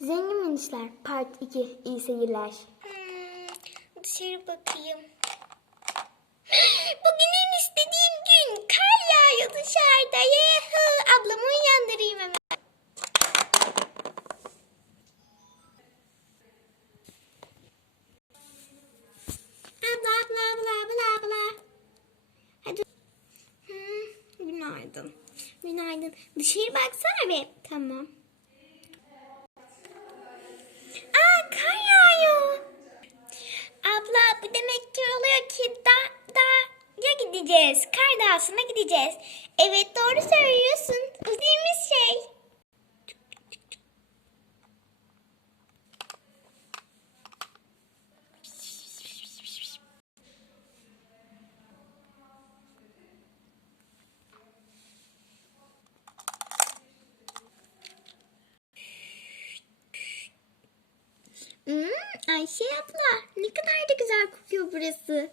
Zengin Minişler Part 2 İyi seyirler. Hmm, dışarı bakayım. Bugün en istediğim gün. Kar yağıyor dışarıda. Yuhu. Ablamı uyandırayım hemen. Abla abla abla abla. Hadi. Hmm, günaydın. Günaydın. Dışarı baksana bir. Tamam. Aa kar yağıyor. Abla bu demek ki oluyor ki da da ya gideceğiz. Kar dağısına gideceğiz. Evet doğru söylüyorsun. Bildiğimiz şey. Hmm, Ayşe abla ne kadar da güzel kokuyor burası.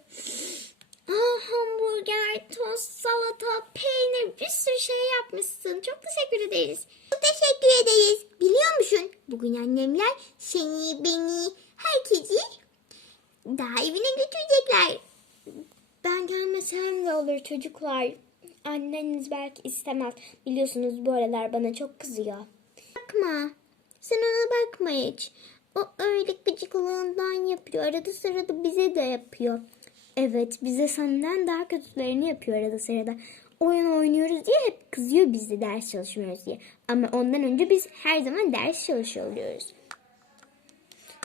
Ah, hamburger, tost, salata, peynir bir sürü şey yapmışsın. Çok teşekkür ederiz. Çok teşekkür ederiz. Biliyor musun? Bugün annemler seni, beni, herkesi daha evine götürecekler. Ben gelmesem de olur çocuklar. Anneniz belki istemez. Biliyorsunuz bu aralar bana çok kızıyor. Bakma. Sen ona bakma hiç. O öyle gıcıklığından yapıyor. Arada sırada bize de yapıyor. Evet bize senden daha kötülerini yapıyor arada sırada. Oyun oynuyoruz diye hep kızıyor bizi ders çalışmıyoruz diye. Ama ondan önce biz her zaman ders çalışıyor oluyoruz.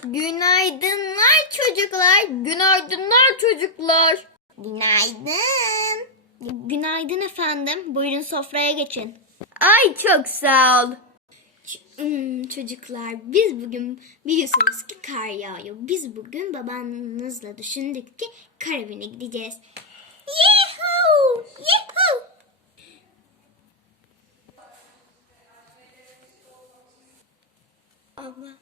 Günaydınlar çocuklar. Günaydınlar çocuklar. Günaydın. Günaydın efendim. Buyurun sofraya geçin. Ay çok sağ ol. Hmm, çocuklar biz bugün biliyorsunuz ki kar yağıyor. Biz bugün babanızla düşündük ki kar evine gideceğiz. Yuhuu! Yuhuu! Abla.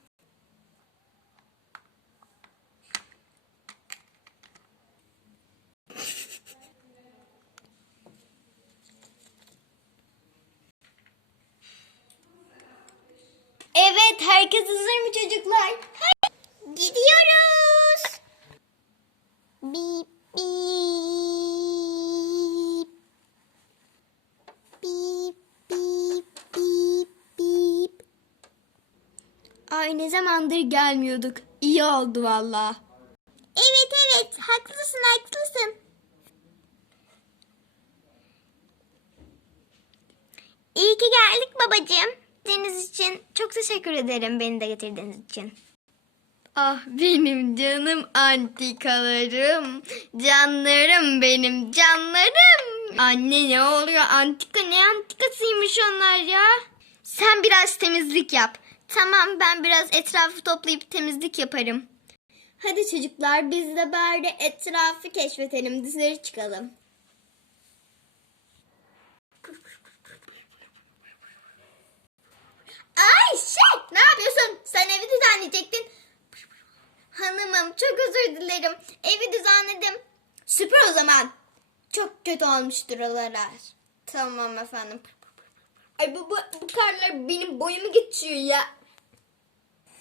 Evet, herkes hazır mı çocuklar? Gidiyoruz. Bip bip. Bip bip bip bip. Ay ne zamandır gelmiyorduk. İyi oldu valla. Evet evet, haklısın haklısın. İyi ki geldik babacığım. Deniz için çok teşekkür ederim beni de getirdiğiniz için. Ah benim canım antikalarım. Canlarım benim canlarım. Anne ne oluyor antika ne antikasıymış onlar ya. Sen biraz temizlik yap. Tamam ben biraz etrafı toplayıp temizlik yaparım. Hadi çocuklar biz de böyle etrafı keşfetelim dışarı çıkalım. Ay şey, ne yapıyorsun? Sen evi düzenleyecektin. Hanımım çok özür dilerim. Evi düzenledim. Süper o zaman. Çok kötü olmuştur oralar. Tamam efendim. Ay bu, bu, bu karlar benim boyumu geçiyor ya.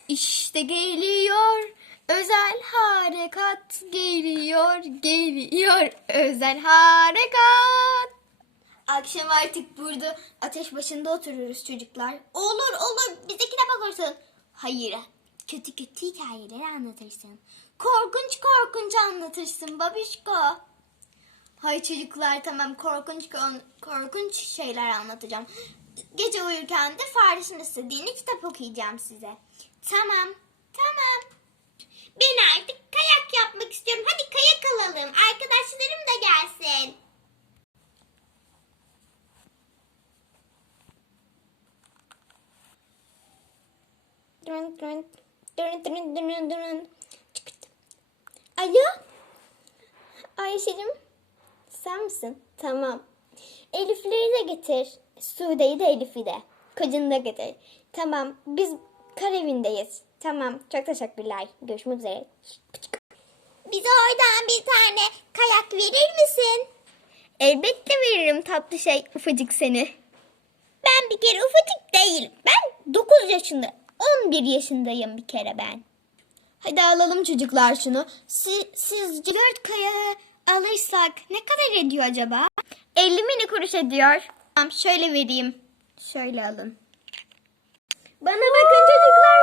İşte geliyor. Özel harekat geliyor, geliyor. Özel harekat. Akşam artık burada ateş başında oturuyoruz çocuklar. Olur olur, bize kitap okursun. Hayır. Kötü kötü hikayeleri anlatırsın. Korkunç korkunç anlatırsın babişko. Hay çocuklar tamam korkunç korkunç şeyler anlatacağım. Gece uyurken de Faris'in istediğini kitap okuyacağım size. Tamam. Tamam. Ben artık kayak yapmak istiyorum. Hadi kayak alalım. Arkadaşlarım da gelsin. Dırın dırın dırın dırın dırın dırın. Alo? Ayşe'cim sen misin? Tamam. Elif'leri de getir. Sude'yi de Elif'i de. Kocanı da getir. Tamam biz kar evindeyiz. Tamam çok teşekkürler. Görüşmek üzere. Bize oradan bir tane kayak verir misin? Elbette veririm tatlı şey ufacık seni. Ben bir kere ufacık değilim. Ben 9 yaşında, 10 11 yaşındayım bir kere ben. Hadi alalım çocuklar şunu. Si- sizce 4 kaya alırsak ne kadar ediyor acaba? 50 mini kuruş ediyor. Tamam şöyle vereyim. Şöyle alın. Bana bakın çocuklar.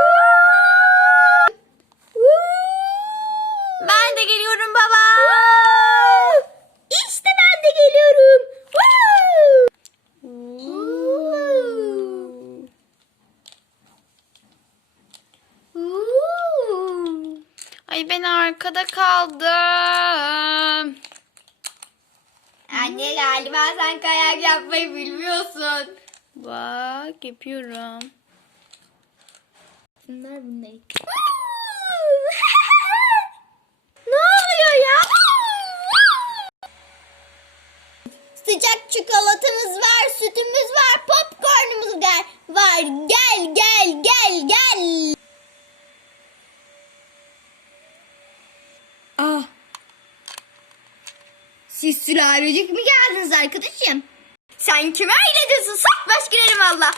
Ben de geliyorum baba. İşte ben de geliyorum. Ay ben arkada kaldım. Anne galiba sen kayak yapmayı bilmiyorsun. Bak yapıyorum. Bunlar bunlar. ne oluyor ya? Sıcak çikolatamız var, sütümüz var, popcornumuz var. Var. Gel gel gel gel. Ah. Siz sülalecik mi geldiniz arkadaşım? Sen kime öyle diyorsun? Sak baş girelim valla.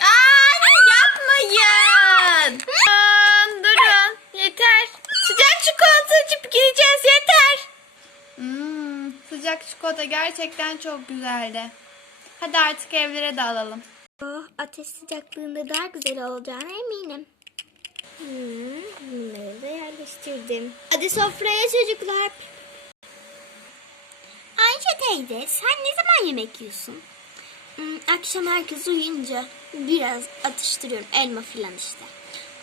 Ay yapmayın. Durun, durun. Yeter. Sıcak çikolata içip gideceğiz yeter. Hmm, sıcak çikolata gerçekten çok güzeldi. Hadi artık evlere de alalım. Oh, ateş sıcaklığında daha güzel olacağına eminim. Hmm, bunları da yerleştirdim. Hadi sofraya çocuklar. Teyze sen ne zaman yemek yiyorsun? Hmm, akşam herkes uyuyunca biraz atıştırıyorum elma filan işte.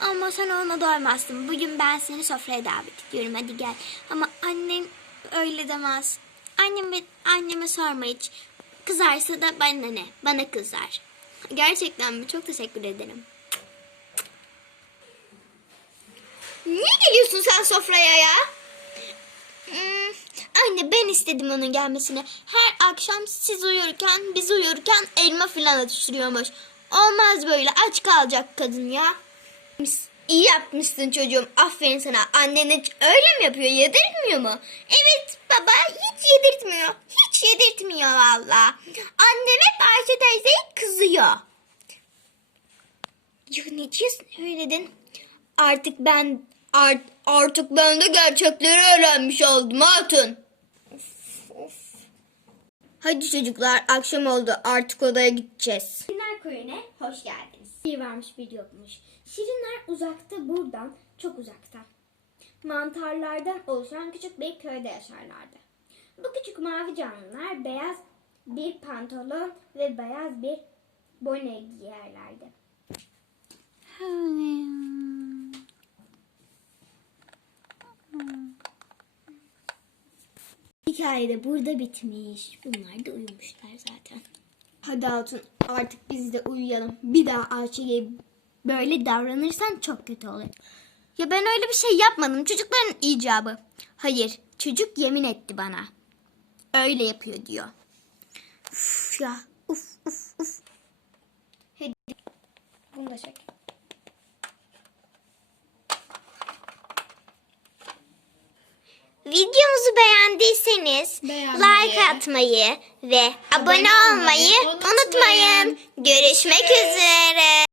Ama sen ona doymazsın. Bugün ben seni sofraya davet ediyorum. Hadi gel. Ama annen öyle demez. Annem ve anneme sorma hiç. Kızarsa da bana ne? Bana kızar. Gerçekten mi? Çok teşekkür ederim. Niye geliyorsun sen sofraya ya? Anne ben istedim onun gelmesini. Her akşam siz uyurken biz uyurken elma filan atıştırıyormuş. Olmaz böyle aç kalacak kadın ya. İyi yapmışsın çocuğum. Aferin sana. Annen hiç öyle mi yapıyor? Yedirtmiyor mu? Evet baba hiç yedirtmiyor. Hiç yedirtmiyor valla. Annem hep Ayşe teyzeye kızıyor. Ya ne diyorsun öyledin? Artık ben art, artık ben de gerçekleri öğrenmiş oldum hatun. Hadi çocuklar akşam oldu artık odaya gideceğiz. Şirinler köyüne hoş geldiniz. Bir varmış bir yokmuş. Şirinler uzakta buradan çok uzakta. Mantarlardan oluşan küçük bir köyde yaşarlardı. Bu küçük mavi canlılar beyaz bir pantolon ve beyaz bir bone giyerlerdi. Hikaye de burada bitmiş. Bunlar da uyumuşlar zaten. Hadi hatun artık biz de uyuyalım. Bir daha Ayşe'ye Böyle davranırsan çok kötü olur. Ya ben öyle bir şey yapmadım. Çocukların icabı. Hayır, çocuk yemin etti bana. Öyle yapıyor diyor. Uf ya. Uf uf uf. Hadi. Bunu da çek. Beğendiyseniz Beğenmeyi, like atmayı ve abone olmayı unutmayın. Görüşmek üzere.